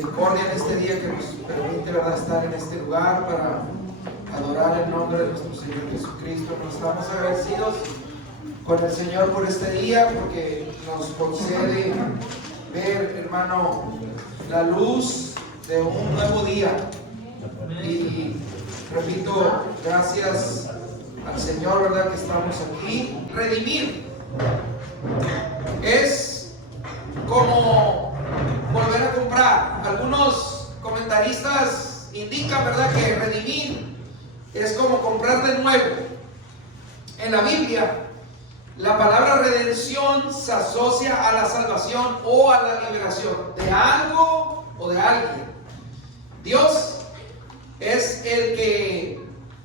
misericordia en este día que nos permite, ¿verdad?, estar en este lugar para adorar el nombre de nuestro Señor Jesucristo. Nos estamos agradecidos con el Señor por este día, porque nos concede ver, hermano, la luz de un nuevo día. Y repito, gracias al Señor, ¿verdad?, que estamos aquí. Redimir es como volver a comprar. Algunos comentaristas indican, ¿verdad?, que redimir es como comprar de nuevo. En la Biblia, la palabra redención se asocia a la salvación o a la liberación de algo o de alguien. Dios es el que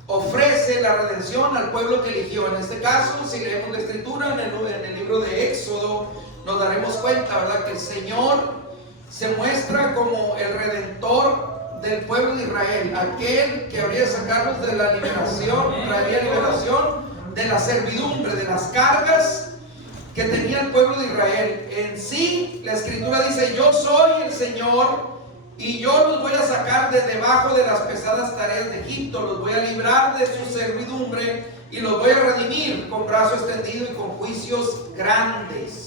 ofrece la redención al pueblo que eligió. En este caso, si leemos la escritura en el libro de Éxodo, nos daremos cuenta, ¿verdad?, que el Señor se muestra como el redentor del pueblo de Israel, aquel que habría de sacarlos de la liberación, traería liberación de la servidumbre, de las cargas que tenía el pueblo de Israel. En sí, la escritura dice: yo soy el Señor y yo los voy a sacar de debajo de las pesadas tareas de Egipto, los voy a librar de su servidumbre y los voy a redimir con brazo extendido y con juicios grandes.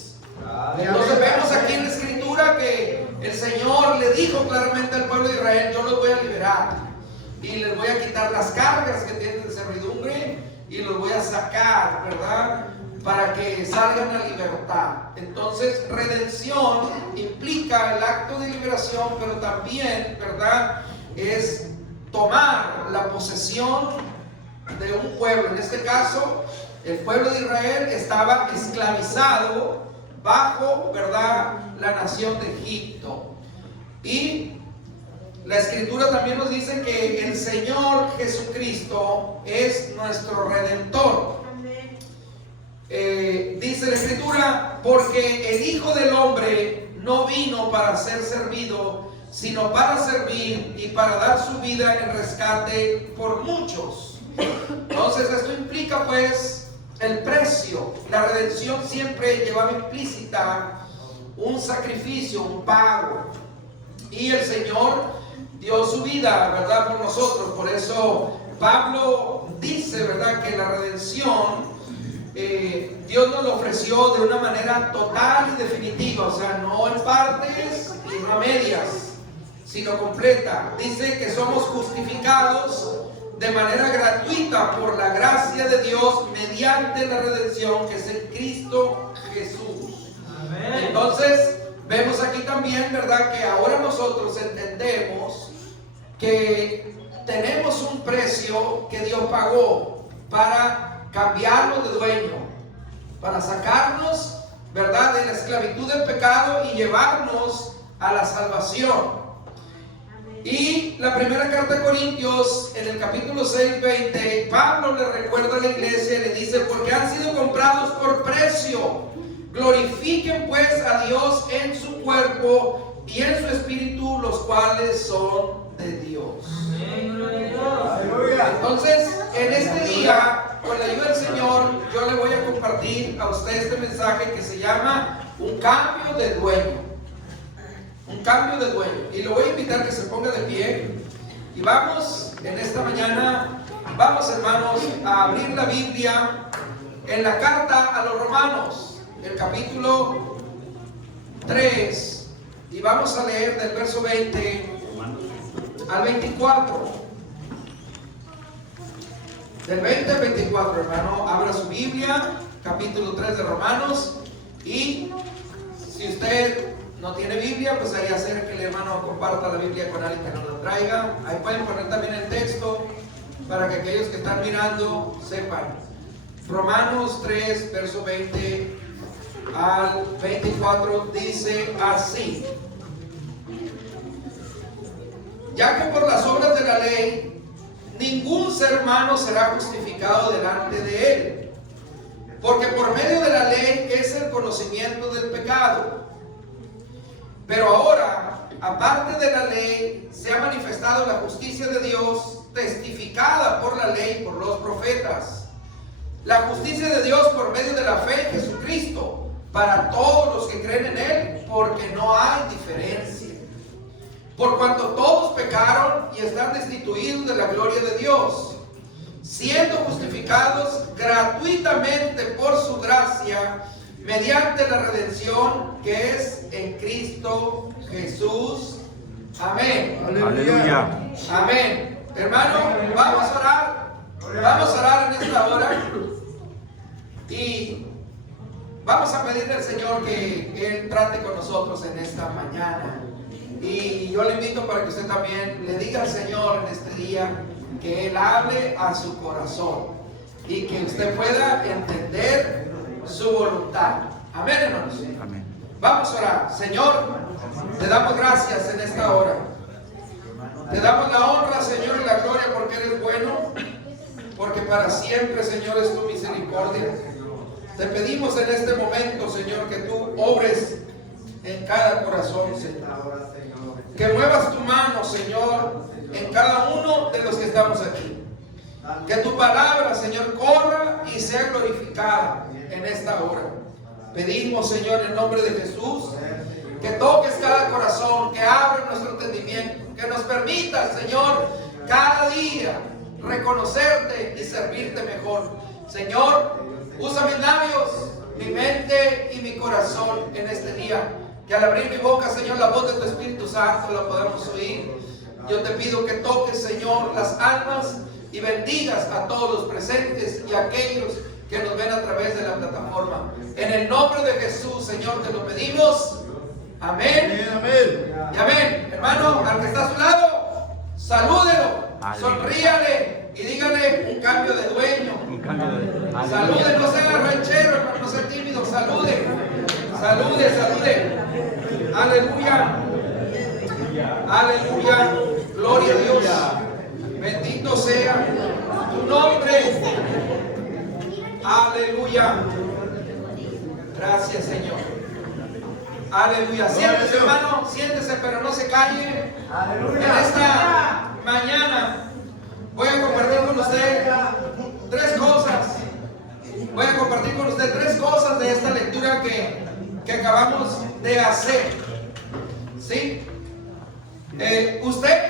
Entonces vemos aquí en la escritura que el Señor le dijo claramente al pueblo de Israel: yo los voy a liberar y les voy a quitar las cargas que tienen de servidumbre y los voy a sacar, ¿verdad?, para que salgan a libertad. Entonces, redención implica el acto de liberación, pero también, ¿verdad?, es tomar la posesión de un pueblo. En este caso, el pueblo de Israel estaba esclavizado bajo, ¿verdad?, la nación de Egipto. Y la escritura también nos dice que el Señor Jesucristo es nuestro redentor. Dice la escritura: porque el Hijo del Hombre no vino para ser servido, sino para servir y para dar su vida en rescate por muchos. Entonces esto implica pues el precio. La redención siempre llevaba implícita un sacrificio, un pago, y el Señor dio su vida, ¿verdad?, por nosotros. Por eso Pablo dice, ¿verdad?, que la redención Dios nos lo ofreció de una manera total y definitiva, o sea, no en partes y no a medias, sino completa. Dice que somos justificados de manera gratuita por la gracia de Dios mediante la redención que es en Cristo Jesús. Amén. Entonces vemos aquí también, ¿verdad?, que ahora nosotros entendemos que tenemos un precio que Dios pagó para cambiarnos de dueño, para sacarnos, ¿verdad?, de la esclavitud del pecado y llevarnos a la salvación. Y la primera carta de Corintios, en el capítulo 6:20, Pablo le recuerda a la iglesia y le dice: porque han sido comprados por precio, glorifiquen pues a Dios en su cuerpo y en su espíritu, los cuales son de Dios. Entonces, en este día, con la ayuda del Señor, yo le voy a compartir a usted este mensaje que se llama un cambio de dueño. Un cambio de dueño. Y lo voy a invitar a que se ponga de pie. Y vamos en esta mañana, vamos, hermanos, a abrir la Biblia en la carta a los Romanos, el capítulo 3. Y vamos a leer del verso 20 al 24. Del 20 al 24, hermano, abra su Biblia, capítulo 3 de Romanos. Y si usted no tiene Biblia, pues haría hacer que el hermano comparta la Biblia con alguien que nos la traiga. Ahí pueden poner también el texto para que aquellos que están mirando sepan. Romanos 3, verso 20 al 24 dice así: ya que por las obras de la ley ningún ser humano será justificado delante de él, porque por medio de la ley es el conocimiento del pecado. Pero ahora, aparte de la ley, se ha manifestado la justicia de Dios, testificada por la ley y por los profetas. La justicia de Dios por medio de la fe en Jesucristo, para todos los que creen en Él, porque no hay diferencia. por cuanto todos pecaron y están destituidos de la gloria de Dios, siendo justificados gratuitamente por su gracia, mediante la redención que es en Cristo Jesús. Amén. Aleluya. Amén. Hermano, vamos a orar. Vamos a orar en esta hora. Y vamos a pedirle al Señor que Él trate con nosotros en esta mañana. Y yo le invito para que usted también le diga al Señor en este día que Él hable a su corazón y que usted pueda entender su voluntad. Amén, hermanos. Amén. Vamos a orar. Señor, te damos gracias en esta hora. Te damos la honra, Señor, y la gloria porque eres bueno, porque para siempre, Señor, es tu misericordia. Te pedimos en este momento, Señor, que tú obres en cada corazón, Señor. Que muevas tu mano, Señor, en cada uno de los que estamos aquí. Que tu palabra, Señor, corra y sea glorificada en esta hora. Pedimos, Señor, en nombre de Jesús, que toques cada corazón, que abra nuestro entendimiento, que nos permita, Señor, cada día reconocerte y servirte mejor. Señor, usa mis labios, mi mente y mi corazón en este día. Que al abrir mi boca, Señor, la voz de tu Espíritu Santo la podamos oír. Yo te pido que toques, Señor, las almas y bendigas a todos los presentes y a aquellos que nos ven a través de la plataforma. En el nombre de Jesús, Señor, te lo pedimos. Amén. Amén. Y amén. Hermano, al que está a su lado, salúdelo, sonríale y dígale un cambio de dueño. Salude, no sea ranchero, hermano, no sea tímido, salude. Salude, salude. Aleluya. Aleluya. Gloria a Dios. Bendito sea tu nombre. Aleluya. Gracias, Señor. Aleluya. Siéntese, hermano, siéntese, pero no se calle. En esta mañana voy a compartir con usted tres cosas. Voy a compartir con usted tres cosas de esta lectura que acabamos de hacer. ¿Sí? Usted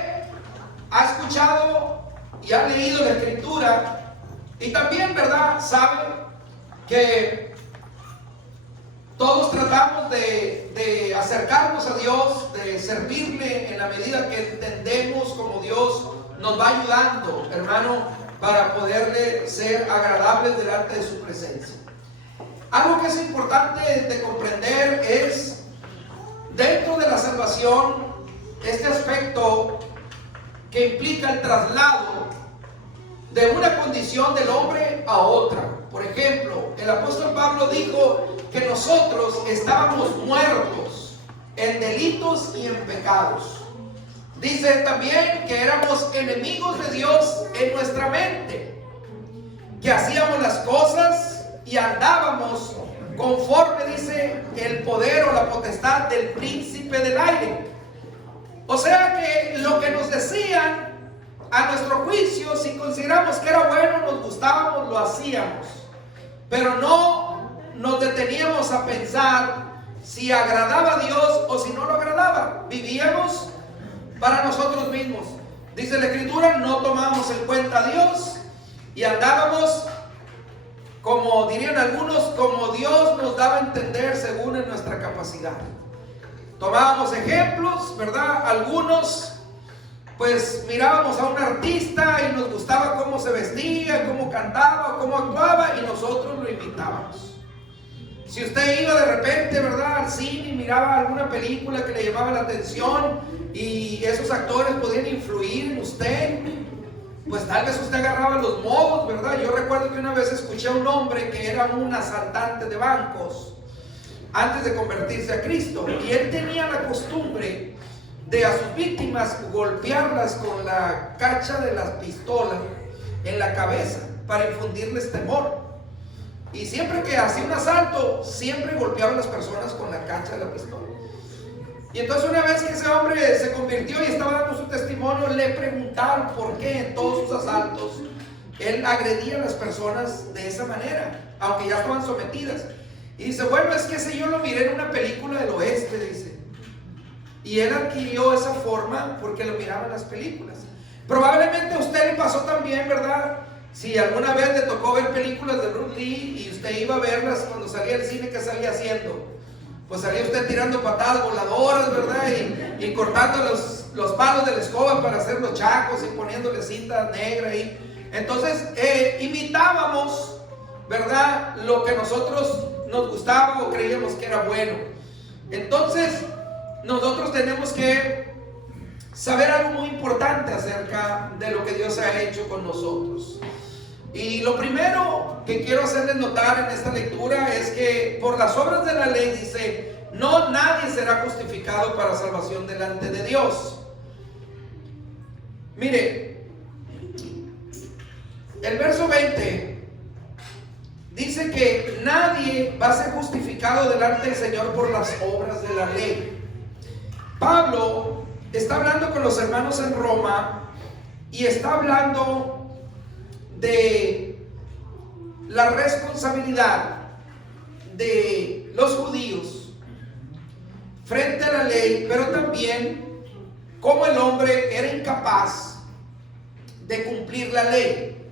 ha escuchado y ha leído la Escritura y también, ¿verdad?, sabe que todos tratamos de acercarnos a Dios, de servirle en la medida que entendemos como Dios nos va ayudando, hermano, para poderle ser agradables delante de su presencia. Algo que es importante de comprender es, dentro de la salvación, este aspecto que implica el traslado de una condición del hombre a otra. Por ejemplo, el apóstol Pablo dijo que nosotros estábamos muertos en delitos y en pecados. Dice también que éramos enemigos de Dios en nuestra mente, que hacíamos las cosas y andábamos conforme, dice, el poder o la potestad del príncipe del aire. O sea que lo que nos decían, a nuestro juicio, si consideramos que era bueno, nos gustábamos, lo hacíamos. Pero no nos deteníamos a pensar si agradaba a Dios o si no lo agradaba. Vivíamos para nosotros mismos. Dice la Escritura, no tomamos en cuenta a Dios y andábamos, como dirían algunos, como Dios nos daba a entender según en nuestra capacidad. Tomábamos ejemplos, ¿verdad? Algunos, pues mirábamos a un artista y nos gustaba cómo se vestía, cómo cantaba, cómo actuaba y nosotros lo imitábamos. Si usted iba de repente, ¿verdad?, al cine y miraba alguna película que le llamaba la atención y esos actores podían influir en usted, pues tal vez usted agarraba los modos, ¿verdad? Yo recuerdo que una vez escuché a un hombre que era un asaltante de bancos antes de convertirse a Cristo, y él tenía la costumbre de a sus víctimas golpearlas con la cacha de las pistolas en la cabeza para infundirles temor. Y siempre que hacía un asalto, siempre golpeaba a las personas con la cacha de la pistola. Y entonces una vez que ese hombre se convirtió y estaba dando su testimonio, le preguntaron por qué en todos sus asaltos él agredía a las personas de esa manera, aunque ya estaban sometidas. Y dice, bueno, es que ese yo lo miré en una película del oeste, dice. Y él adquirió esa forma porque lo miraba en las películas. Probablemente a usted le pasó también, ¿verdad? Si alguna vez le tocó ver películas de Bruce Lee y usted iba a verlas cuando salía del cine, ¿qué salía haciendo? Pues salía usted tirando patadas voladoras, ¿verdad? Y cortando los palos de la escoba para hacer los chacos y poniéndole cinta negra ahí. Entonces imitábamos, ¿verdad? Lo que nosotros nos gustaba o creíamos que era bueno. Entonces nosotros tenemos que saber algo muy importante acerca de lo que Dios ha hecho con nosotros. Y lo primero que quiero hacerles notar en esta lectura es que por las obras de la ley dice, no, nadie será justificado para salvación delante de Dios. Mire, el verso 20 dice que nadie va a ser justificado delante del Señor por las obras de la ley. Pablo está hablando con los hermanos en Roma y está hablando de la responsabilidad de los judíos frente a la ley, pero también cómo el hombre era incapaz de cumplir la ley.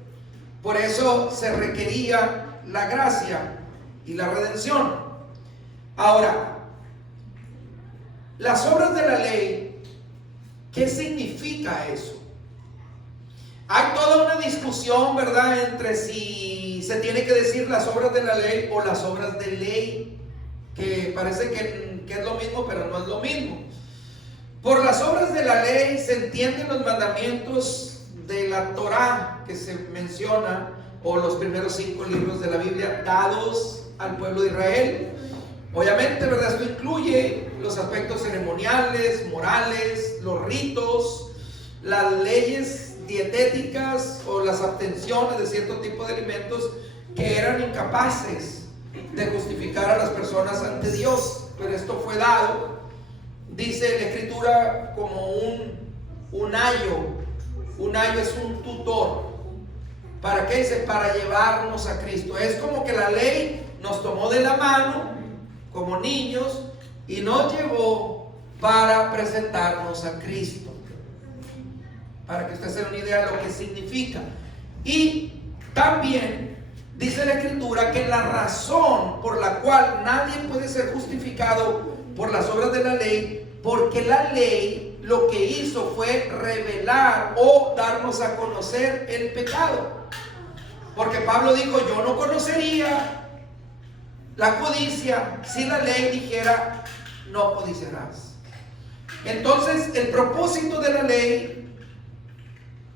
Por eso se requería la gracia y la redención. Ahora, las obras de la ley, ¿qué significa eso? Hay toda una discusión, ¿verdad?, entre si se tiene que decir las obras de la ley o las obras de ley, que parece que es lo mismo, pero no es lo mismo. Por las obras de la ley se entienden los mandamientos de la Torá que se menciona, o los primeros 5 libros de la Biblia dados al pueblo de Israel. Obviamente, ¿verdad?, esto incluye los aspectos ceremoniales, morales, los ritos, las leyes dietéticas o las abstenciones de cierto tipo de alimentos que eran incapaces de justificar a las personas ante Dios. Pero esto fue dado, dice la Escritura, como un ayo. Un ayo es un tutor. ¿Para qué? Dice, para llevarnos a Cristo. Es como que la ley nos tomó de la mano como niños y nos llevó para presentarnos a Cristo. Para que usted se dé una idea de lo que significa. Y también dice la Escritura que la razón por la cual nadie puede ser justificado por las obras de la ley, porque la ley lo que hizo fue revelar o darnos a conocer el pecado. Porque Pablo dijo, yo no conocería la codicia si la ley dijera, no codiciarás. Entonces, el propósito de la ley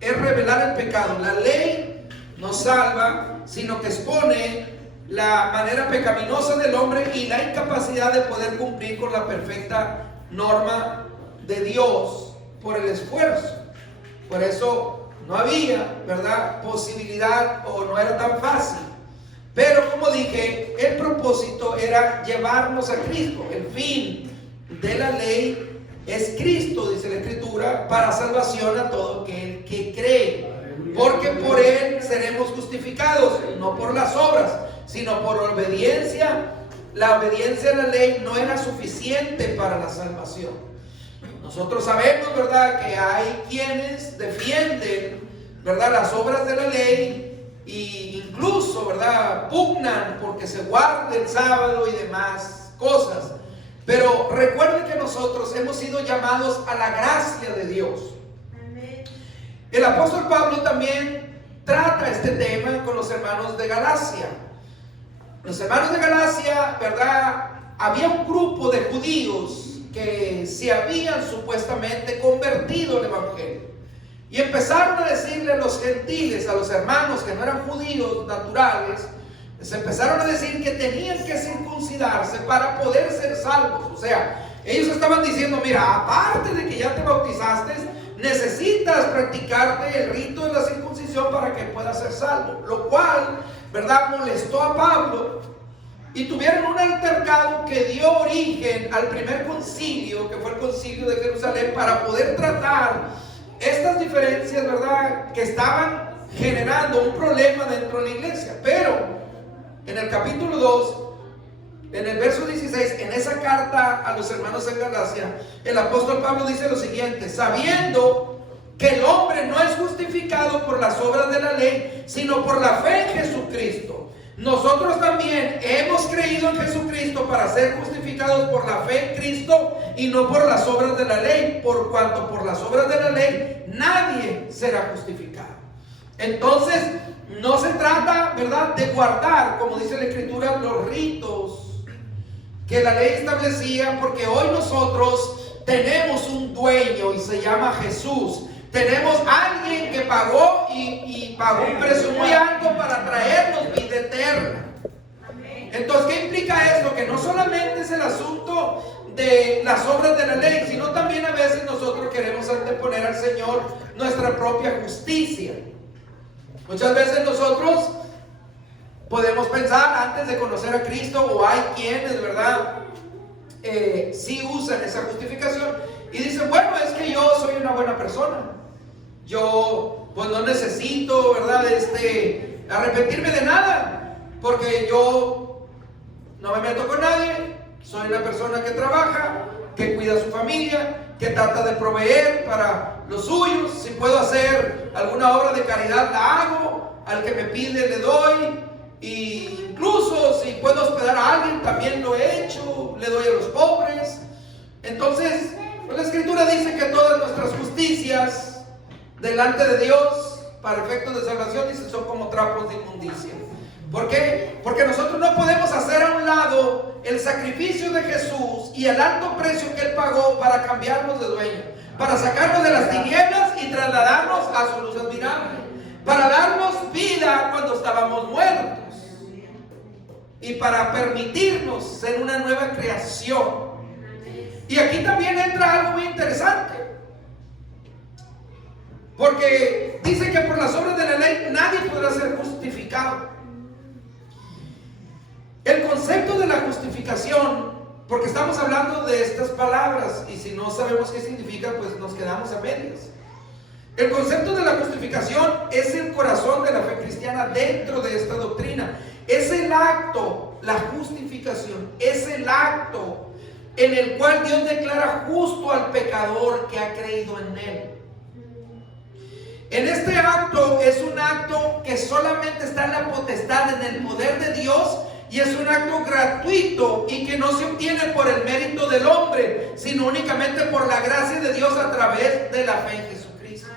es revelar el pecado. La ley no salva, sino que expone la manera pecaminosa del hombre y la incapacidad de poder cumplir con la perfecta norma de Dios por el esfuerzo. Por eso no había, ¿verdad?, posibilidad, o no era tan fácil. Pero como dije, el propósito era llevarnos a Cristo. El fin de la ley es Cristo, dice la Escritura, para salvación a todo aquel que cree. Porque por Él seremos justificados, no por las obras, sino por la obediencia. La obediencia a la ley no era suficiente para la salvación. Nosotros sabemos, ¿verdad?, que hay quienes defienden, ¿verdad?, las obras de la ley e incluso, ¿verdad?, pugnan porque se guarde el sábado y demás cosas. Pero recuerden que nosotros hemos sido llamados a la gracia de Dios. El apóstol Pablo también trata este tema con los hermanos de Galacia. Los hermanos de Galacia, ¿verdad?, había un grupo de judíos que se habían supuestamente convertido al evangelio y empezaron a decirle a los gentiles, a los hermanos que no eran judíos naturales, les empezaron a decir que tenían que circuncidarse para poder ser salvos. O sea, ellos estaban diciendo, mira, aparte de que ya te bautizaste, necesitas practicarte el rito de la circuncisión para que puedas ser salvo. Lo cual, ¿verdad?, molestó a Pablo y tuvieron un altercado que dio origen al primer concilio, que fue el concilio de Jerusalén, para poder tratar estas diferencias, ¿verdad?, que estaban generando un problema dentro de la iglesia. Pero en el capítulo 2 En el verso 16, en esa carta a los hermanos en Galacia, el apóstol Pablo dice lo siguiente: sabiendo que el hombre no es justificado por las obras de la ley, sino por la fe en Jesucristo. Nosotros también hemos creído en Jesucristo para ser justificados por la fe en Cristo y no por las obras de la ley, por cuanto por las obras de la ley nadie será justificado. Entonces, no se trata, ¿verdad?, de guardar, como dice la Escritura, los ritos que la ley establecía, porque hoy nosotros tenemos un dueño y se llama Jesús. Tenemos a alguien que pagó y pagó un precio muy alto para traernos vida eterna. Entonces, ¿qué implica esto? Que no solamente es el asunto de las obras de la ley, sino también a veces nosotros queremos anteponer al Señor nuestra propia justicia. Muchas veces nosotros podemos pensar antes de conocer a Cristo, o hay quienes, ¿verdad?, sí usan esa justificación y dicen, bueno, es que yo soy una buena persona. Yo pues no necesito, ¿verdad?, arrepentirme de nada, porque yo no me meto con nadie, soy una persona que trabaja, que cuida a su familia, que trata de proveer para los suyos. Si puedo hacer alguna obra de caridad, la hago. Al que me pide, le doy. Y incluso si puedo hospedar a alguien, también lo he hecho, le doy a los pobres. Entonces, pues la Escritura dice que todas nuestras justicias delante de Dios, para efectos de salvación, dice, son como trapos de inmundicia. ¿Por qué? Porque nosotros no podemos hacer a un lado el sacrificio de Jesús y el alto precio que Él pagó para cambiarnos de dueño, para sacarnos de las tinieblas y trasladarnos a su luz admirable, para darnos vida cuando estábamos muertos y para permitirnos ser una nueva creación. Y aquí también entra algo muy interesante, porque dice que por las obras de la ley nadie podrá ser justificado. El concepto de la justificación, porque estamos hablando de estas palabras y si no sabemos qué significa, pues nos quedamos a medias. El concepto de la justificación es el corazón de la fe cristiana dentro de esta doctrina. Es el acto, la justificación, es el acto en el cual Dios declara justo al pecador que ha creído en Él. En este acto es un acto que solamente está en la potestad, en el poder de Dios, y es un acto gratuito y que no se obtiene por el mérito del hombre, sino únicamente por la gracia de Dios a través de la fe en Jesucristo.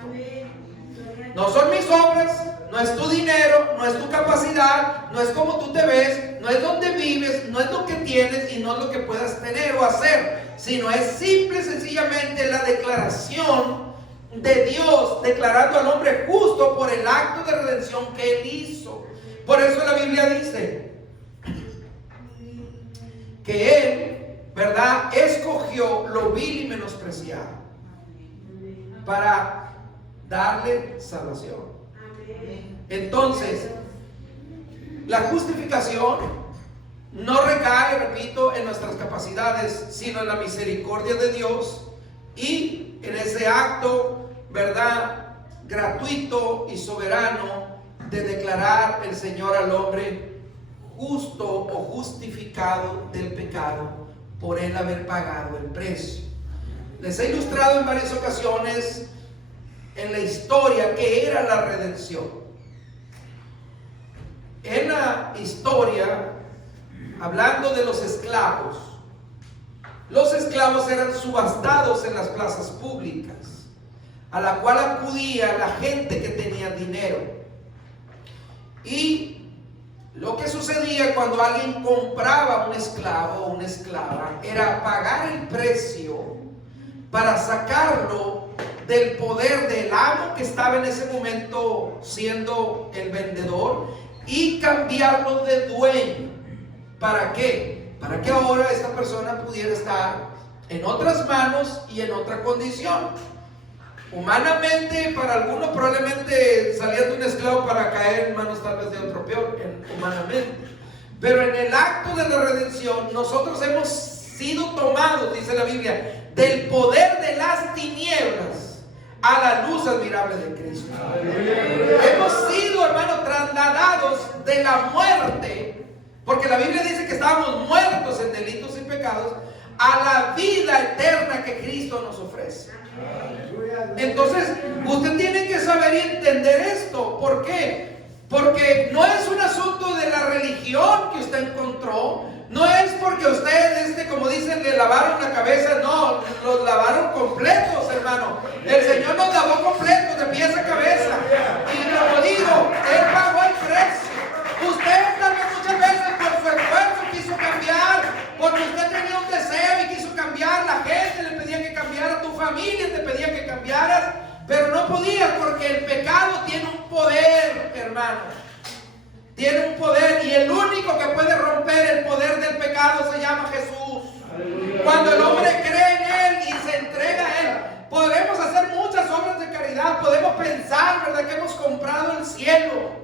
No son mis obras, no es tu dinero, no es tu capacidad, no es como tú te ves, no es donde vives, no es lo que tienes y no es lo que puedas tener o hacer, sino es simple y sencillamente la declaración de Dios, declarando al hombre justo por el acto de redención que Él hizo. Por eso la Biblia dice que Él, ¿verdad?, escogió lo vil y menospreciado para darle salvación. Entonces, la justificación no recae, repito, en nuestras capacidades, sino en la misericordia de Dios y en ese acto, ¿verdad?, gratuito y soberano de declarar el Señor al hombre justo o justificado del pecado por Él haber pagado el precio. Les he ilustrado en varias ocasiones en la historia que era la redención. En la historia, hablando de los esclavos eran subastados en las plazas públicas, a la cual acudía la gente que tenía dinero. Y lo que sucedía cuando alguien compraba un esclavo o una esclava era pagar el precio para sacarlo del poder del amo que estaba en ese momento siendo el vendedor y cambiarlo de dueño. ¿Para qué? Para que ahora esta persona pudiera estar en otras manos y en otra condición. Humanamente, para algunos probablemente saliendo un esclavo para caer en manos tal vez de otro peor, humanamente. Pero en el acto de la redención, nosotros hemos sido tomados, dice la Biblia, del poder de las tinieblas a la luz admirable de Cristo. Hemos sido, hermano, trasladados de la muerte Porque la Biblia dice que estábamos muertos en delitos y pecados a la vida eterna que Cristo nos ofrece. Entonces, usted tiene que saber y entender esto. ¿Por qué? Porque no es un asunto de la religión que usted encontró. No es porque usted, como dicen, le lavaron la cabeza. No, los lavaron completos, hermano. El Señor nos lavó completos, de pies a cabeza. Y como digo, Él pagó el precio. Usted tal vez muchas veces por su esfuerzo quiso cambiar, porque usted tenía un deseo y quiso cambiar. La gente le pedía que cambiara, tu familia te pedía que cambiaras, pero no podías, porque el pecado tiene un poder, hermano. Tiene un poder, y el único que puede romper el poder del pecado se llama Jesús. Cuando el hombre cree en Él y se entrega a Él, podremos hacer muchas obras de caridad, podemos pensar, ¿verdad?, que hemos comprado el cielo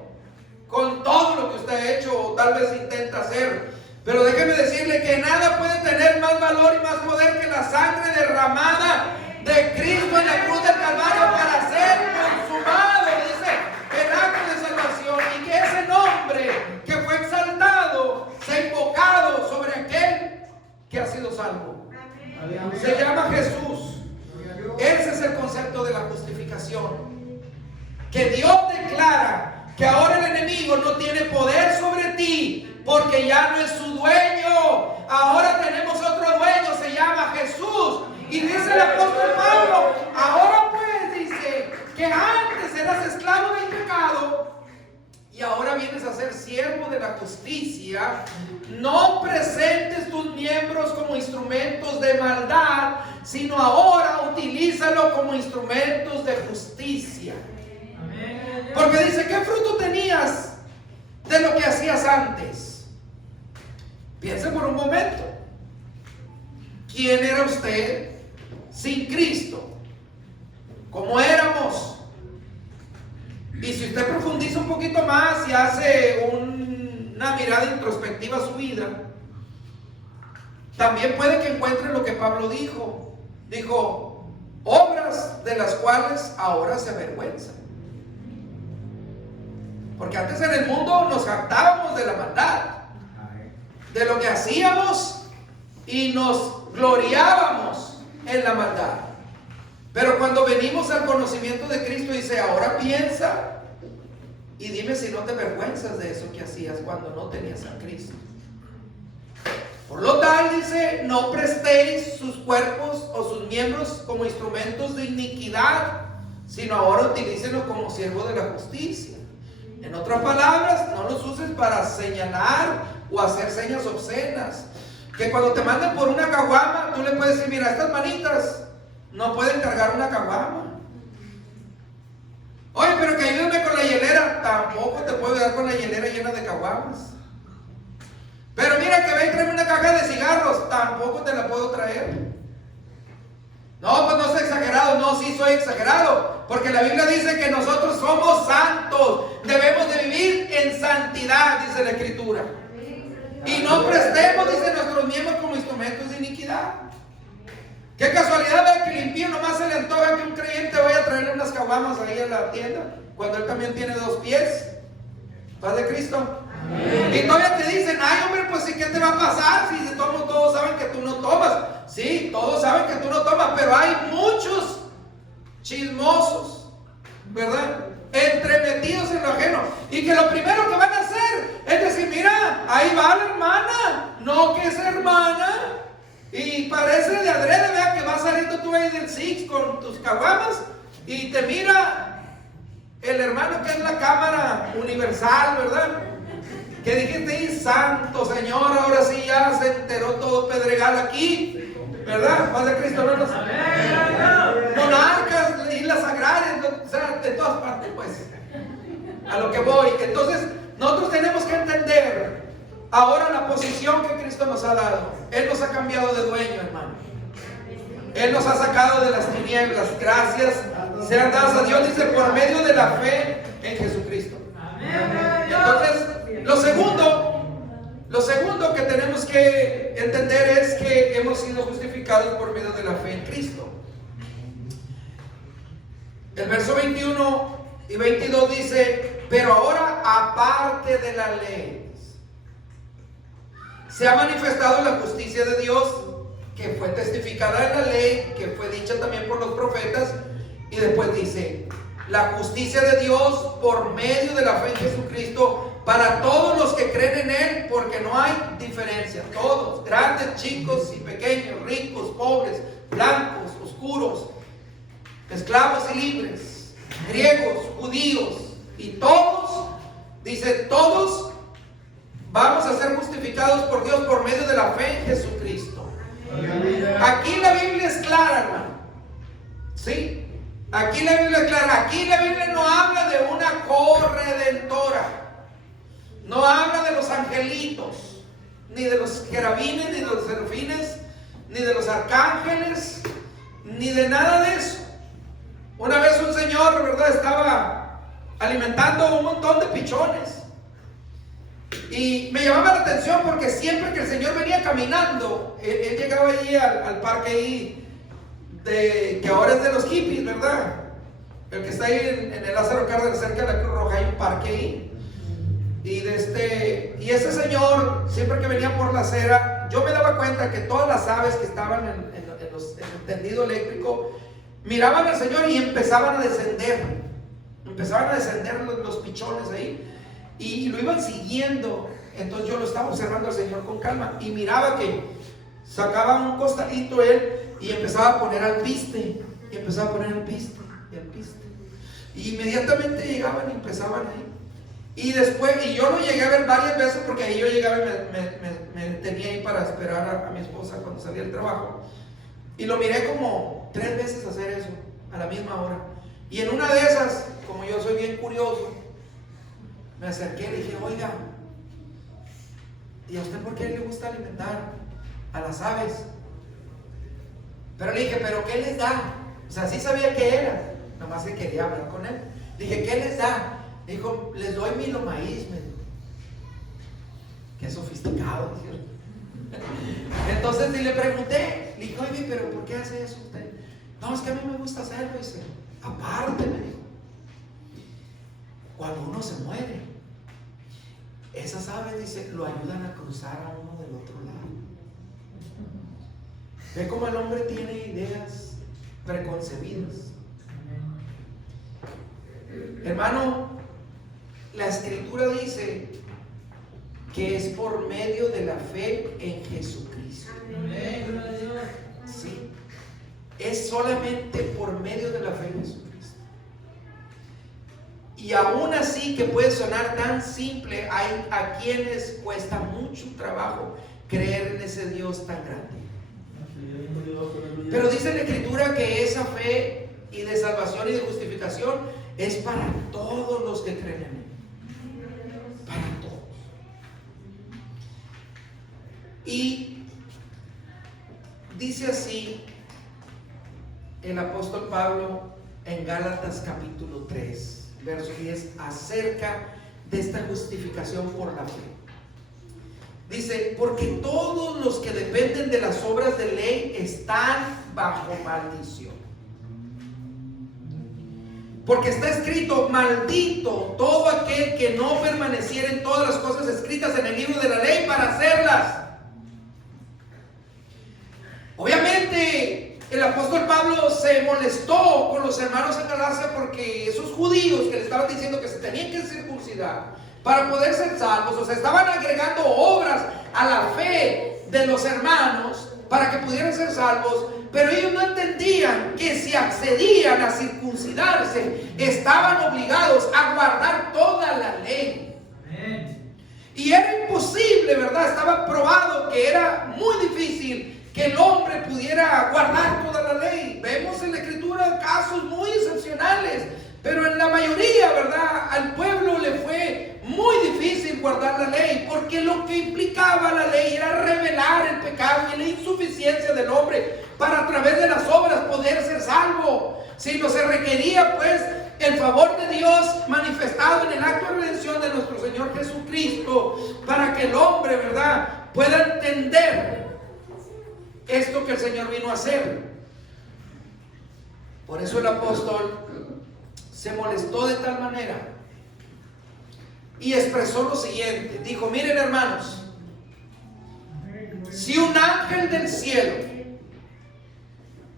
con todo lo que usted ha hecho o tal vez intenta hacer. Pero déjeme decirle que nada puede tener más valor y más poder que la sangre derramada de Cristo en la cruz del Calvario para ser consumado, dice, el acto de salvación, y que ese nombre que fue exaltado sea invocado sobre aquel que ha sido salvo. Se llama Jesús. Ese es el concepto de la justificación, que Dios declara que ahora el enemigo no tiene poder sobre ti, porque ya no es su dueño. Ahora tenemos otro dueño, se llama Jesús. Y dice el apóstol Pablo, ahora pues, dice, que antes eras esclavo del pecado y ahora vienes a ser siervo de la justicia. No presentes tus miembros como instrumentos de maldad, sino ahora utilízalo como instrumentos de justicia. Porque dice, ¿qué fruto tenías de lo que hacías antes? Piense por un momento. ¿Quién era usted sin Cristo? ¿Cómo éramos? Y si usted profundiza un poquito más y hace una mirada introspectiva a su vida, también puede que encuentre lo que Pablo dijo. Dijo, obras de las cuales ahora se avergüenzan. Porque antes en el mundo nos jactábamos de la maldad, de lo que hacíamos, y nos gloriábamos en la maldad. Pero cuando venimos al conocimiento de Cristo, dice, ahora piensa y dime si no te avergüenzas de eso que hacías cuando no tenías a Cristo. Por lo tal, dice, no prestéis sus cuerpos o sus miembros como instrumentos de iniquidad, sino ahora utilícenlos como siervos de la justicia. En otras palabras, no los uses para señalar o hacer señas obscenas. Que cuando te manden por una caguama, tú le puedes decir, mira, estas manitas no pueden cargar una caguama. Oye, pero que ayúdame con la hielera. Tampoco te puedo ayudar con la hielera llena de caguamas. Pero mira, que ven y tráeme una caja de cigarros. Tampoco te la puedo traer. No, pues no soy exagerado. No, sí soy exagerado. Porque la Biblia dice que nosotros somos santos. Debemos de vivir en santidad, dice la Escritura. Y no prestemos, dice, nuestros miembros como instrumentos de iniquidad. Qué casualidad ver que el impío nomás se le antoja que un creyente vaya a traerle unas caguamas ahí a la tienda, cuando él también tiene 2 pies. ¿Paz de Cristo? Amén. Y todavía te dicen, ay hombre, pues sí, ¿qué te va a pasar? Si todos saben que tú no tomas. Sí, todos saben que tú no tomas, pero hay muchos chismosos, ¿verdad?, entremetidos en lo ajeno, y que lo primero que van a hacer es decir, mira, ahí va la hermana, no que es hermana, y parece de adrede, vea, que vas saliendo tú ahí del Six con tus caguamas, y te mira el hermano que es la cámara universal, ¿verdad? Que dijiste, santo Señor, ahora sí ya se enteró todo Pedregal aquí, ¿verdad? Paz de Cristo, no nos... monarcas, islas agrarias, o sea, de todas partes, pues, a lo que voy. Entonces, nosotros tenemos que entender ahora la posición que Cristo nos ha dado. Él nos ha cambiado de dueño, hermano. Él nos ha sacado de las tinieblas. Gracias sean dadas a Dios, dice, por medio de la fe en Jesucristo. Entonces, lo segundo que tenemos que entender es que hemos sido justificados por medio de la fe en Cristo. El verso 21 y 22 dice, pero ahora aparte de la ley. se ha manifestado la justicia de Dios, que fue testificada en la ley, que fue dicha también por los profetas. Y después dice, la justicia de Dios por medio de la fe en Jesucristo para todos los que creen en Él, porque no hay diferencia. Todos, grandes, chicos y pequeños, ricos, pobres, blancos, oscuros, esclavos y libres, griegos, judíos, y todos, dice, todos vamos a ser justificados por Dios por medio de la fe en Jesucristo. Aquí la Biblia es clara, hermano. ¿Sí? Aquí la Biblia es clara. Aquí la Biblia no habla de una corredentora. No habla de los angelitos, ni de los querubines, ni de los serafines, ni de los arcángeles, ni de nada de eso. Una vez un señor, ¿verdad?, estaba alimentando un montón de pichones. Y me llamaba la atención porque siempre que el Señor venía caminando, él llegaba allí al parque ahí, que ahora es de los hippies, ¿verdad? El que está ahí en el Lázaro Cárdenas, cerca de la Cruz Roja, hay un parque ahí. Y ese señor, siempre que venía por la acera, yo me daba cuenta que todas las aves que estaban en el tendido eléctrico miraban al Señor y empezaban a descender. Empezaban a descender los pichones ahí. Y lo iban siguiendo. Entonces yo lo estaba observando al Señor con calma. Y miraba que sacaba un costalito él y empezaba a poner alpiste. Y empezaba a poner alpiste y alpiste. Y inmediatamente llegaban y empezaban ahí. Y después, y yo lo llegué a ver varias veces porque ahí yo llegaba y me detenía ahí para esperar a mi esposa cuando salía del trabajo. Y lo miré como 3 veces hacer eso a la misma hora. Y en una de esas, como yo soy bien curioso, me acerqué y le dije, oiga, ¿y a usted por qué le gusta alimentar a las aves? Pero le dije, ¿pero qué les da? O sea, sí sabía qué era, nomás que quería hablar con él. Le dije, ¿qué les da? Dijo, les doy milo maíz. Me dijo, qué sofisticado, ¿cierto? Entonces le pregunté, le dije, oye, pero ¿por qué hace eso usted? No, es que a mí me gusta hacerlo. Dice, aparte, me dijo, cuando uno se muere, esas aves, dice, lo ayudan a cruzar a uno del otro lado. Ve cómo el hombre tiene ideas preconcebidas. Hermano, la Escritura dice que es por medio de la fe en Jesucristo. Sí, es solamente por medio de la fe en Jesucristo. Y aún así, que puede sonar tan simple, hay a quienes cuesta mucho trabajo creer en ese Dios tan grande. Pero dice la Escritura que esa fe y de salvación y de justificación es para todos los que creen en Él. Para todos. Y dice así el apóstol Pablo en Gálatas capítulo 3. Verso 10, acerca de esta justificación por la fe. Dice, porque todos los que dependen de las obras de ley están bajo maldición. Porque está escrito, maldito todo aquel que no permaneciera en todas las cosas escritas en el libro de la ley para hacerlas. Obviamente, el apóstol Pablo se molestó con los hermanos en Galacia porque esos judíos que le estaban diciendo que se tenían que circuncidar para poder ser salvos, o sea, estaban agregando obras a la fe de los hermanos para que pudieran ser salvos, pero ellos no entendían que si accedían a circuncidarse, estaban obligados a guardar toda la ley. Y era imposible, ¿verdad? Estaba probado que era muy difícil que el hombre pudiera guardar toda la ley. Vemos en la Escritura casos muy excepcionales, pero en la mayoría, ¿verdad?, al pueblo le fue muy difícil guardar la ley, porque lo que implicaba la ley era revelar el pecado y la insuficiencia del hombre para a través de las obras poder ser salvo. Sino se requería pues el favor de Dios manifestado en el acto de redención de nuestro Señor Jesucristo, para que el hombre, ¿verdad?, pueda entender esto que el Señor vino a hacer. Por eso el apóstol se molestó de tal manera y expresó lo siguiente. Dijo, miren hermanos, Si un ángel del cielo,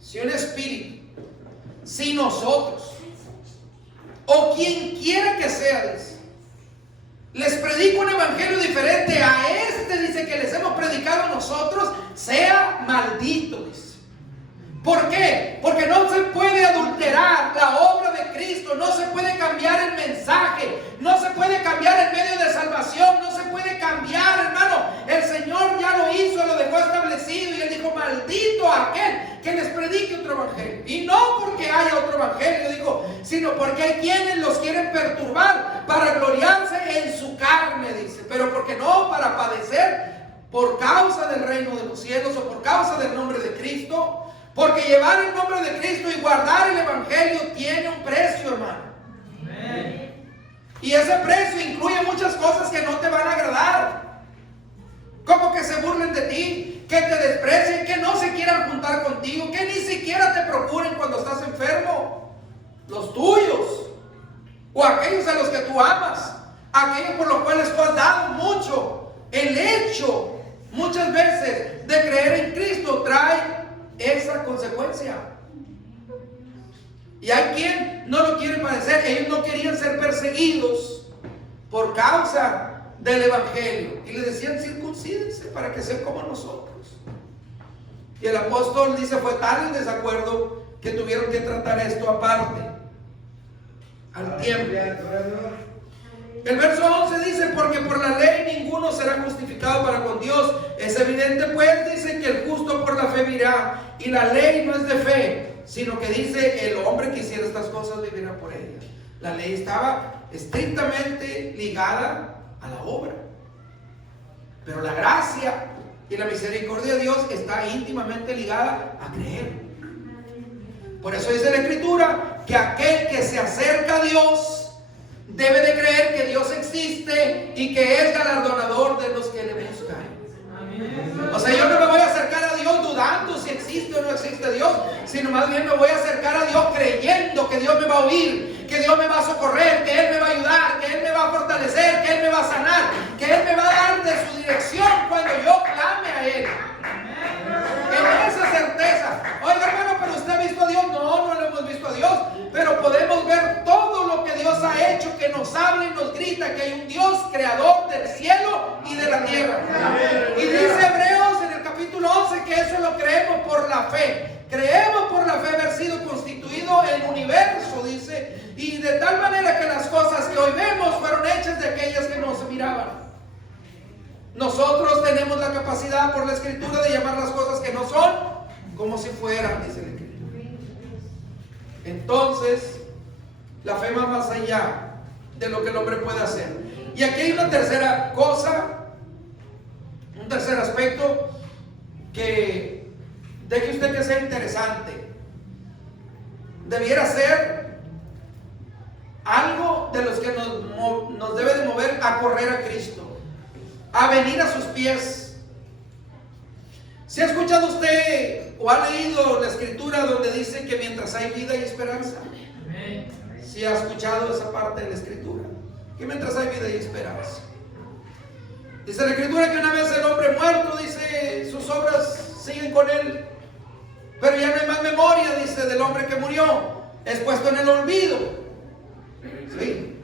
si un espíritu, si nosotros, o quien quiera que sea, dice, les predico un evangelio diferente a este, dice, que les hemos predicado nosotros, sea maldito, dice. ¿Por qué? Porque no se puede adulterar la obra de Cristo, no se puede cambiar el mensaje, no se puede cambiar el medio de salvación, no se puede cambiar, hermano. El Señor ya lo hizo, lo dejó establecido, y Él dijo, maldito aquel que les predique otro evangelio. Y no porque haya otro evangelio, dijo, sino porque hay quienes los quieren perturbar para gloriarse en su carne, dice, pero porque no, para padecer por causa del reino de los cielos, o por causa del nombre de Cristo. Porque llevar el nombre de Cristo y guardar el evangelio tiene un precio, hermano. Amén. Y ese precio incluye muchas cosas que no te van a agradar, como que se burlen de ti, que te desprecien, que no se quieran juntar contigo, que ni siquiera te procuren cuando estás enfermo, los tuyos, o aquellos a los que tú amas, aquellos por los cuales tú has dado mucho. El hecho muchas veces de creer en Cristo trae esa consecuencia. Y hay quien no lo quiere padecer. Ellos no querían ser perseguidos por causa del evangelio, y le decían, circuncídense para que sean como nosotros. Y el apóstol dice, fue tal el desacuerdo que tuvieron que tratar esto aparte, al tiempo. El verso 11 dice, porque por la ley ninguno será justificado para con Dios. Es evidente pues, dice, que el justo por la fe vivirá. Y la ley no es de fe, sino que dice, el hombre que hiciera estas cosas vivirá por ellas. La ley estaba estrictamente ligada a la obra, pero la gracia y la misericordia de Dios está íntimamente ligada a creer. Por eso dice la Escritura que aquel que se acerca a Dios debe de creer que Dios existe y que es galardonador de los que le buscan. O sea, yo no me voy a acercar a Dios dudando si existe o no existe Dios, sino más bien me voy a acercar a Dios creyendo que Dios me va a oír, que Dios me va a socorrer, que Él me va a ayudar, que Él me va a fortalecer, que Él me va a sanar, que Él me va a dar de su dirección cuando yo clame a Él. En esa certeza. Oiga, hermano, pero usted ha visto a Dios. No, no lo hemos visto a Dios, pero podemos ver todo lo que Dios ha hecho, que nos habla y nos grita que hay un Dios creador del cielo y de la tierra. Y dice Hebreos en el capítulo 11 que eso lo creemos por la fe. Creemos por la fe haber sido constituido el universo, dice, y de tal manera que las cosas que hoy vemos fueron hechas de aquellas que no se miraban. Nosotros tenemos la capacidad por la Escritura de llamar las cosas que no son como si fueran, dice la Escritura. Entonces, la fe va más allá de lo que el hombre puede hacer. Y aquí hay una tercera cosa, un tercer aspecto que deje usted que sea interesante. Debiera ser algo de los que nos debe de mover a correr a Cristo, a venir a sus pies. ¿Si ha escuchado usted o ha leído la Escritura donde dice que mientras hay vida hay esperanza? ¿Si ha escuchado esa parte de la Escritura? Que mientras hay vida hay esperanza. Dice la Escritura que una vez el hombre muerto, dice, sus obras siguen con él, pero ya no hay más memoria, dice, del hombre que murió. Es puesto en el olvido. ¿Sí?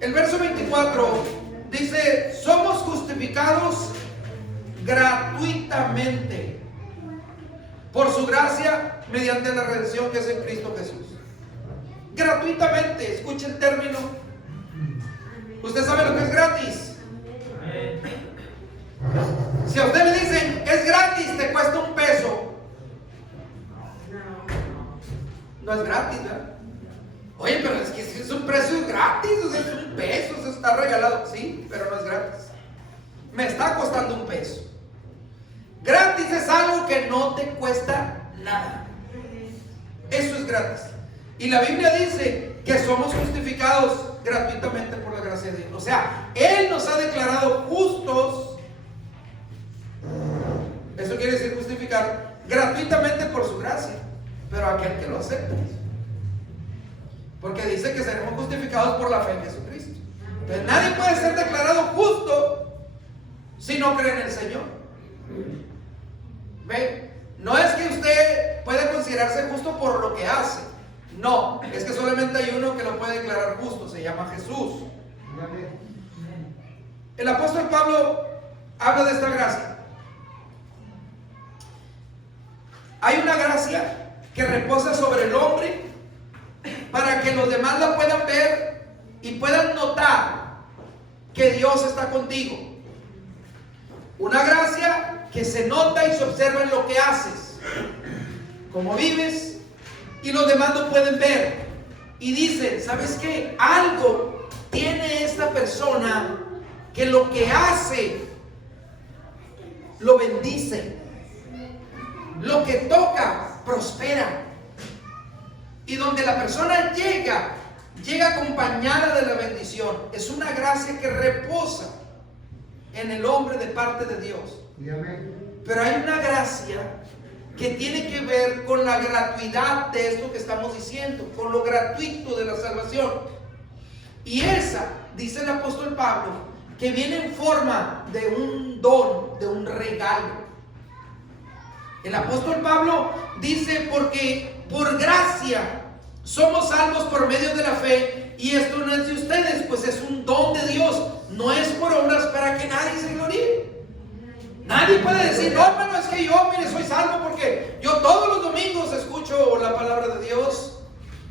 El verso 24 dice, somos justificados gratuitamente por su gracia mediante la redención que es en Cristo Jesús. Gratuitamente, escuche el término. ¿Usted sabe lo que es gratis? Si a usted le dicen, es gratis, te cuesta $1, no es gratis, ¿verdad? Oye, pero es que si es un precio gratis, o sea, es $1, eso está regalado. Sí, pero no es gratis. Me está costando $1. Gratis es algo que no te cuesta nada. Eso es gratis. Y la Biblia dice que somos justificados gratuitamente por la gracia de Dios. O sea, Él nos ha declarado justos. Eso quiere decir justificar gratuitamente por su gracia. Pero aquel que lo acepta. Porque dice que seremos justificados por la fe en Jesucristo. Entonces nadie puede ser declarado justo si no cree en el Señor. ¿Ve? No es que usted pueda considerarse justo por lo que hace. No, es que solamente hay uno que lo puede declarar justo, se llama Jesús. El apóstol Pablo habla de esta gracia. Hay una gracia que reposa sobre el hombre para que los demás la puedan ver y puedan notar que Dios está contigo. Una gracia que se nota y se observa en lo que haces, cómo vives, y los demás lo pueden ver y dicen, ¿sabes qué? Algo tiene esta persona que lo que hace lo bendice, lo que toca prospera, y donde la persona llega acompañada de la bendición. Es una gracia que reposa en el hombre de parte de Dios. Pero hay una gracia que tiene que ver con la gratuidad de esto que estamos diciendo, con lo gratuito de la salvación. Y esa, dice el apóstol Pablo, que viene en forma de un don, de un regalo. El apóstol Pablo dice, porque por gracia somos salvos por medio de la fe, y esto no es de ustedes, pues es un don de Dios, no es por obras para que nadie se gloríe. Nadie puede decir, no, hermano, es que yo, mire, soy salvo porque yo todos los domingos escucho la palabra de Dios.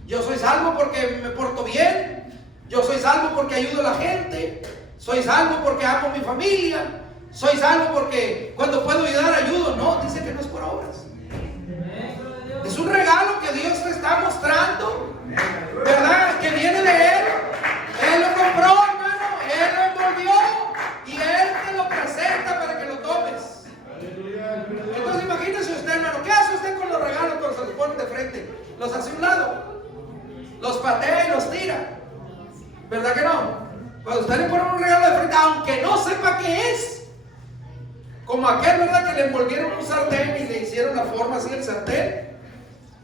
Yo soy salvo porque me porto bien. Yo soy salvo porque ayudo a la gente. Soy salvo porque amo a mi familia. Soy salvo porque cuando puedo ayudar, ayudo. No, dice que no es por obras. Es un regalo que Dios te está mostrando, ¿verdad? Que viene de Él. Él lo compró, hermano. Él lo envolvió y Él te lo presenta para que lo tomes. Entonces imagínese usted, hermano, ¿qué hace usted con los regalos cuando se los pone de frente? Los hace a un lado, los patea y los tira, ¿verdad que no? Cuando usted le pone un regalo de frente, aunque no sepa qué es, como aquel, ¿verdad? Que le envolvieron un sartén y le hicieron la forma así, el sartén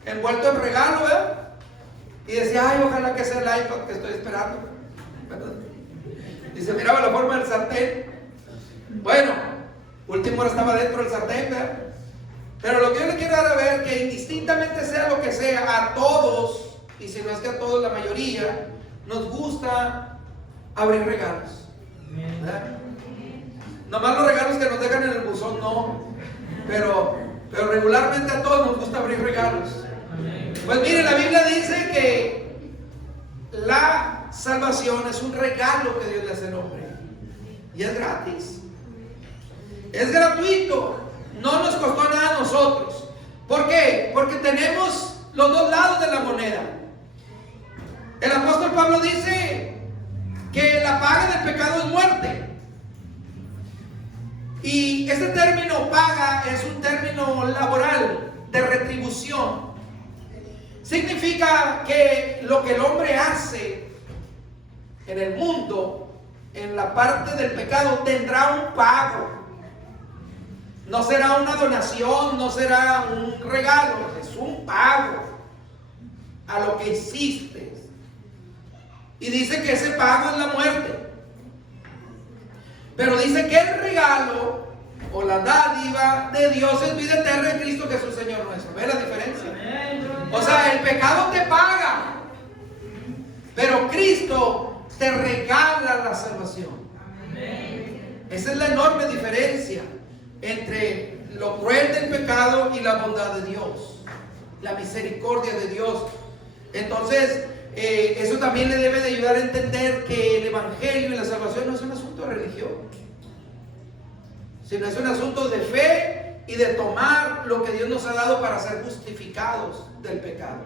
envuelto en regalo, ¿verdad? Y decía, ay, ojalá que sea el iPad que estoy esperando, ¿verdad? Y se miraba la forma del sartén. Bueno, último hora estaba dentro del sartén, ¿verdad? Pero lo que yo le quiero dar a ver, que indistintamente sea lo que sea, a todos, y si no es que a todos, la mayoría, nos gusta abrir regalos, ¿verdad? Nomás los regalos que nos dejan en el buzón no, pero regularmente a todos nos gusta abrir regalos. Pues mire, la Biblia dice que la salvación es un regalo que Dios le hace al hombre, y es gratis, es gratuito, no nos costó nada a nosotros. ¿Por qué? Porque tenemos los dos lados de la moneda. El apóstol Pablo dice que la paga del pecado es muerte, y este término paga es un término laboral de retribución. Significa que lo que el hombre hace en el mundo, en la parte del pecado, tendrá un pago. No será una donación, no será un regalo, es un pago a lo que hiciste. Y dice que ese pago es la muerte. Pero dice que el regalo o la dádiva de Dios es vida eterna en Cristo Jesús, Señor nuestro. ¿Ves la diferencia? O sea, el pecado te paga, pero Cristo te regala la salvación. Esa es la enorme diferencia entre lo cruel del pecado y la bondad de Dios, la misericordia de Dios. Entonces, eso también le debe de ayudar a entender que el evangelio y la salvación no es un asunto de religión, sino es un asunto de fe y de tomar lo que Dios nos ha dado para ser justificados del pecado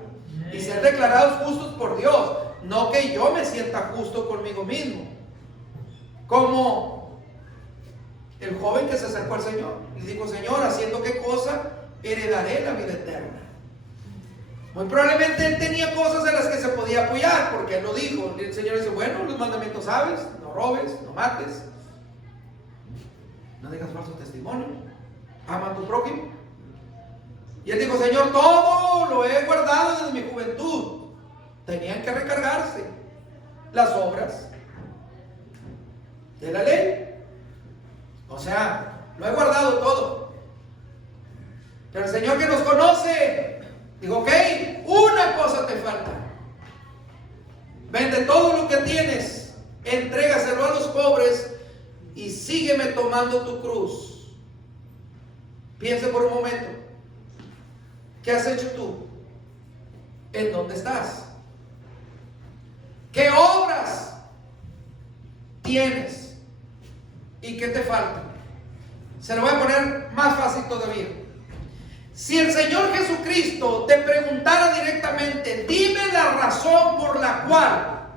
y ser declarados justos por Dios. No que yo me sienta justo conmigo mismo, como el joven que se acercó al Señor y dijo: Señor, ¿haciendo qué cosa heredaré la vida eterna? Muy probablemente él tenía cosas en las que se podía apoyar, porque él lo dijo. El Señor dice: bueno, los mandamientos sabes, no robes, no mates, no digas falso testimonio, ama a tu prójimo. Y él dijo: Señor, todo lo he guardado desde mi juventud. Tenían que recargarse las obras de la ley. O sea, lo he guardado todo. Pero el Señor que nos conoce, digo, ok, una cosa te falta. Vende todo lo que tienes, entrégaselo a los pobres y sígueme tomando tu cruz. Piense por un momento, ¿qué has hecho tú? ¿En dónde estás? ¿Qué obras tienes? ¿Y qué te falta? Se lo voy a poner más fácil todavía. Si el Señor Jesucristo te preguntara directamente, dime la razón por la cual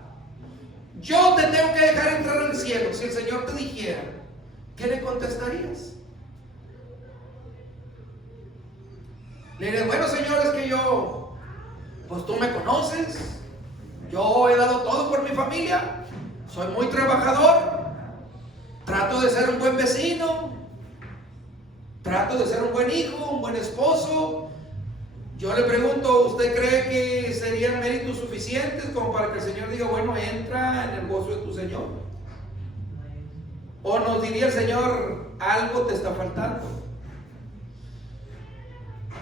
yo te tengo que dejar entrar al cielo. Si el Señor te dijera, ¿qué le contestarías? Le dirías, bueno, Señor, es que yo, pues tú me conoces, yo he dado todo por mi familia, soy muy trabajador, trato de ser un buen vecino, trato de ser un buen hijo, un buen esposo. Yo le pregunto, ¿usted cree que serían méritos suficientes como para que el Señor diga, bueno, entra en el gozo de tu Señor? ¿O nos diría el Señor, algo te está faltando?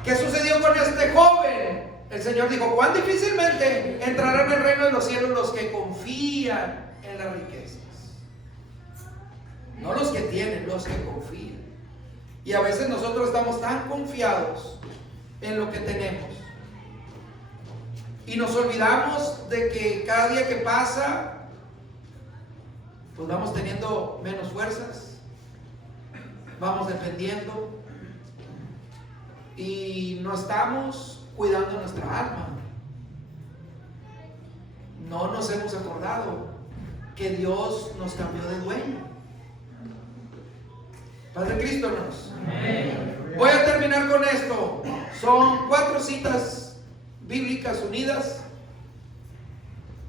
¿Qué sucedió con este joven? El Señor dijo, cuán difícilmente entrarán en el reino de los cielos los que confían en las riquezas. No los que tienen, los que confían. Y a veces nosotros estamos tan confiados en lo que tenemos y nos olvidamos de que cada día que pasa pues vamos teniendo menos fuerzas, vamos dependiendo y no estamos cuidando nuestra alma. No nos hemos acordado que Dios nos cambió de dueño. Padre Cristo nos. Voy a terminar con esto. Son 4 citas bíblicas unidas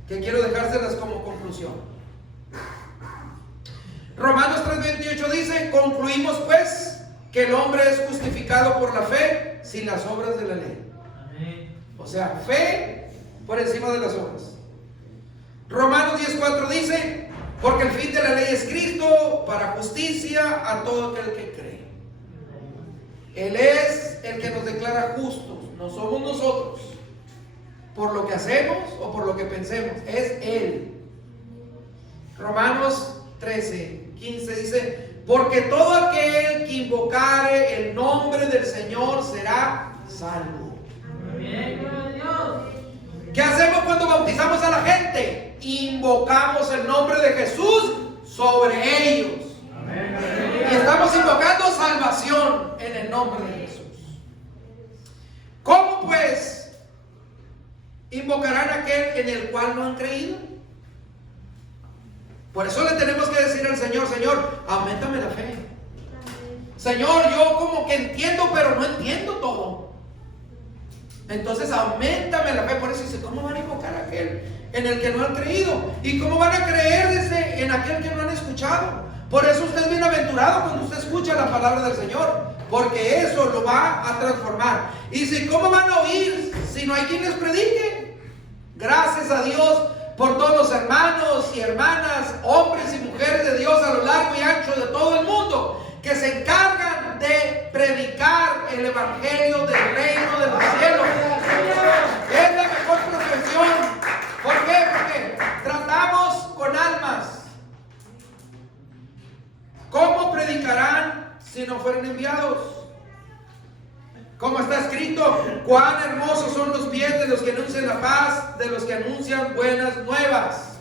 que quiero dejárselas como conclusión. Romanos 3:28 dice, concluimos pues que el hombre es justificado por la fe sin las obras de la ley. O sea, fe por encima de las obras. Romanos 10:4 dice, porque el fin de la ley es Cristo para justicia a todo aquel que cree. Él es el que nos declara justos, no somos nosotros, por lo que hacemos o por lo que pensemos, es Él. Romanos 13:15 dice, porque todo aquel que invocare el nombre del Señor será salvo. ¿Qué hacemos cuando bautizamos a la gente? Invocamos el nombre de Jesús sobre ellos. Y estamos invocando salvación en el nombre de Jesús. ¿Cómo pues invocarán aquel en el cual no han creído? Por eso le tenemos que decir al Señor, Señor, auméntame la fe. Señor, yo como que entiendo, pero no entiendo todo. Entonces auméntame la fe. Por eso dice, ¿cómo van a invocar a aquel en el que no han creído? ¿Y cómo van a creer en aquel que no han escuchado? Por eso usted es bienaventurado cuando usted escucha la palabra del Señor, porque eso lo va a transformar. Y si, ¿cómo van a oír si no hay quien les predique? Gracias a Dios por todos los hermanos y hermanas, hombres y mujeres de Dios a lo largo y ancho de todo el mundo, que se encargan de predicar el evangelio del reino de los cielos. Es la mejor profesión. ¿Por qué? Porque tratamos con almas. ¿Cómo predicarán si no fueren enviados? Como está escrito, cuán hermosos son los pies de los que anuncian la paz, de los que anuncian buenas nuevas.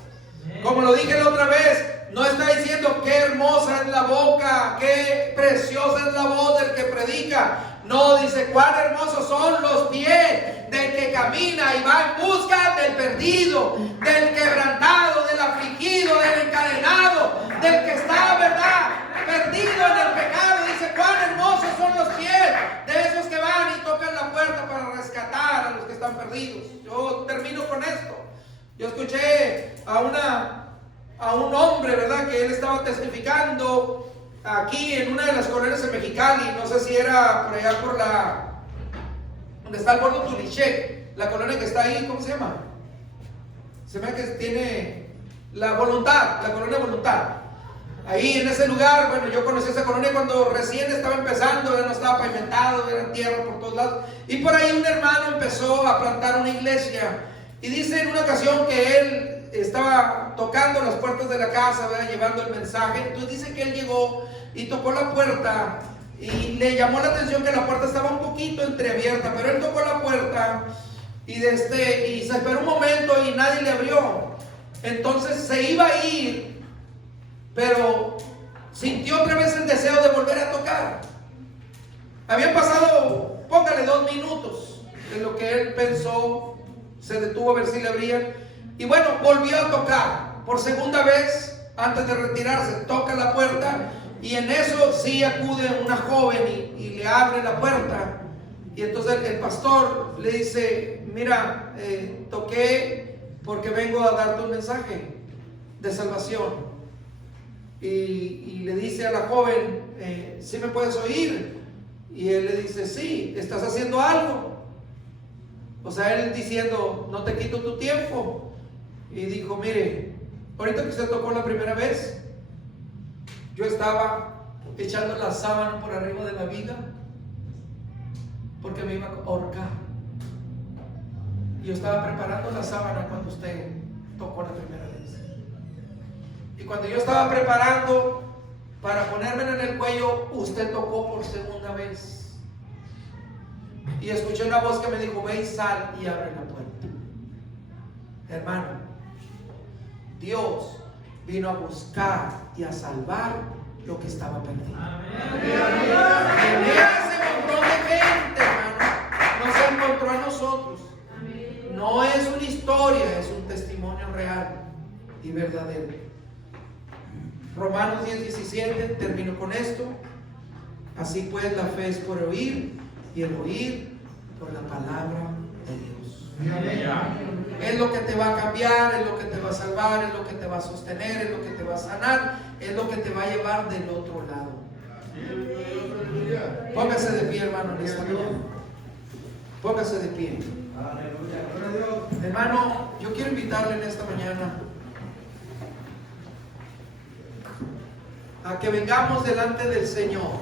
Como lo dije la otra vez, no está diciendo qué hermosa es la boca, qué preciosa es la voz del que predica. No, dice cuán hermosos son los pies del que camina y va en busca del perdido, del quebrantado, del afligido, del encadenado, del que está, ¿verdad?, perdido en el pecado. Dice cuán hermosos son los pies de esos que van y tocan la puerta para rescatar a los que están perdidos. Yo termino con esto. Yo escuché a un hombre, ¿verdad?, que él estaba testificando aquí en una de las colonias en Mexicali. No sé si era por allá por donde está el Bordo Tunichek, la colonia que está ahí, ¿cómo se llama? Se ve que tiene la Voluntad, la colonia Voluntad. Ahí en ese lugar, bueno, yo conocí esa colonia cuando recién estaba empezando, no estaba pavimentado, era tierra por todos lados. Y por ahí un hermano empezó a plantar una iglesia. Y dice en una ocasión que él estaba tocando las puertas de la casa, ¿verdad?, llevando el mensaje. Entonces dice que él llegó y tocó la puerta y le llamó la atención que la puerta estaba un poquito entreabierta, pero él tocó la puerta y se esperó un momento y nadie le abrió. Entonces se iba a ir, pero sintió otra vez el deseo de volver a tocar. Habían pasado, póngale 2 minutos de lo que él pensó, se detuvo a ver si le abrían. Y bueno, volvió a tocar por segunda vez antes de retirarse. Toca la puerta y en eso sí acude una joven y le abre la puerta. Y entonces el pastor le dice: mira, toqué porque vengo a darte un mensaje de salvación. Y le dice a la joven: ¿sí me puedes oír? Y él le dice: sí, ¿estás haciendo algo? O sea, él diciendo: no te quito tu tiempo. Y dijo: mire, ahorita que usted tocó la primera vez, yo estaba echando la sábana por arriba de la vida porque me iba a ahorcar. Yo estaba preparando la sábana cuando usted tocó la primera vez. Y cuando yo estaba preparando para ponérmela en el cuello, usted tocó por segunda vez. Y escuché una voz que me dijo: ve y sal y abre la puerta. Hermano, Dios vino a buscar y a salvar lo que estaba perdido. Ese montón de gente, hermano, no se encontró a nosotros. No es una historia, es un testimonio real y verdadero. Romanos 10:17, termino con esto. Así pues, la fe es por oír y el oír por la palabra de Dios. Es lo que te va a cambiar, es lo que te va a salvar, es lo que te va a sostener, es lo que te va a sanar, es lo que te va a llevar del otro lado. Póngase de pie, hermano, en esta mañana. Póngase de pie. Hermano, yo quiero invitarle en esta mañana a que vengamos delante del Señor